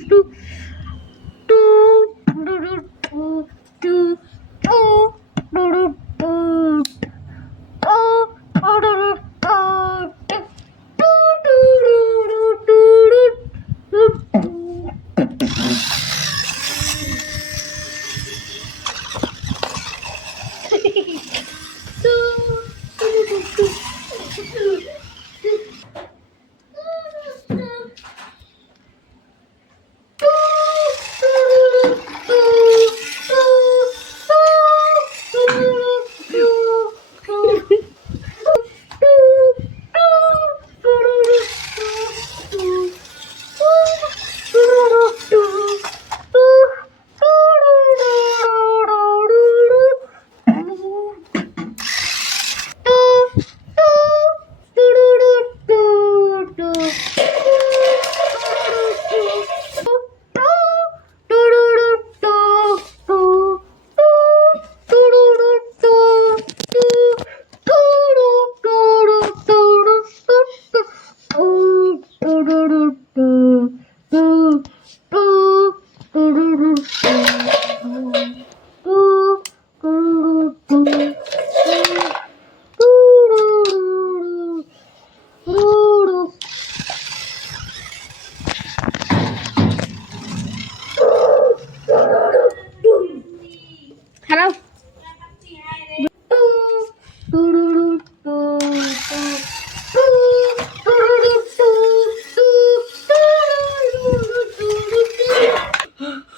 Hello.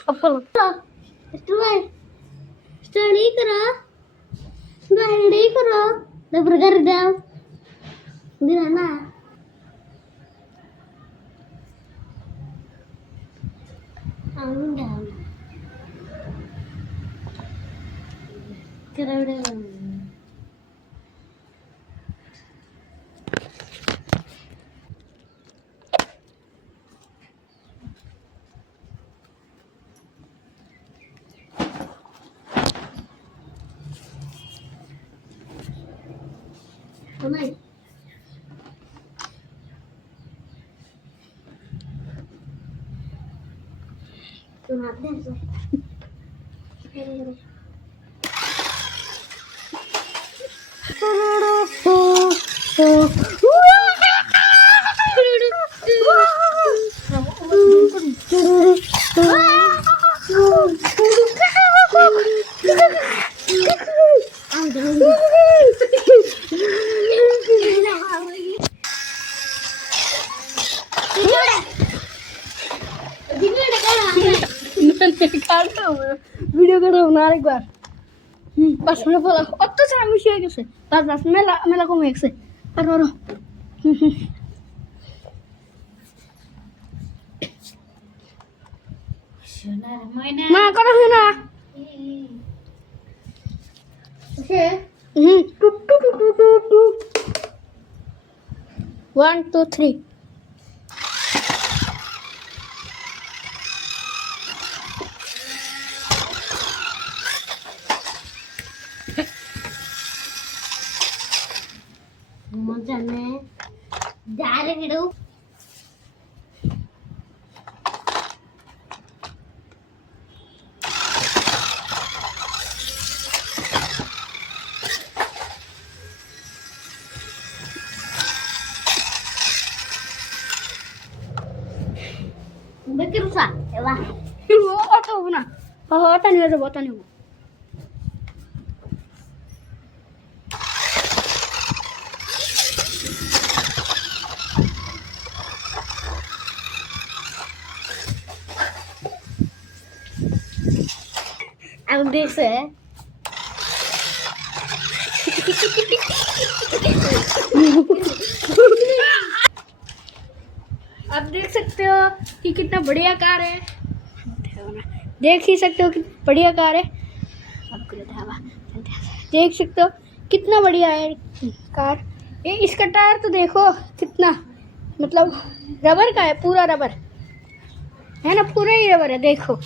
Apa? Study kara. Study kara. Dah bergardau. Di mana? Anda. Kara. Onay. Sunat deh. Video करो ना एक बार बस मैं बोला तो से আমি শুয়ে গেছে বাস বাস মেলা মেলা কমে গেছে আর বড় সোনার ময়না না করো না okay two two two two two 1 2 3 मजा में जा रहे वीडियो बेकर सा एला वो ऑटो बना ऑटो नहीं है बता नहीं अब देख से आप देख सकते हो कि कितना बढ़िया कार है देख ही सकते हो कि बढ़िया कार है आपको देख सकते हो कितना बढ़िया है कार ये इसका टायर तो देखो कितना मतलब रबर का है पूरा रबर है ना पूरा ही रबर है देखो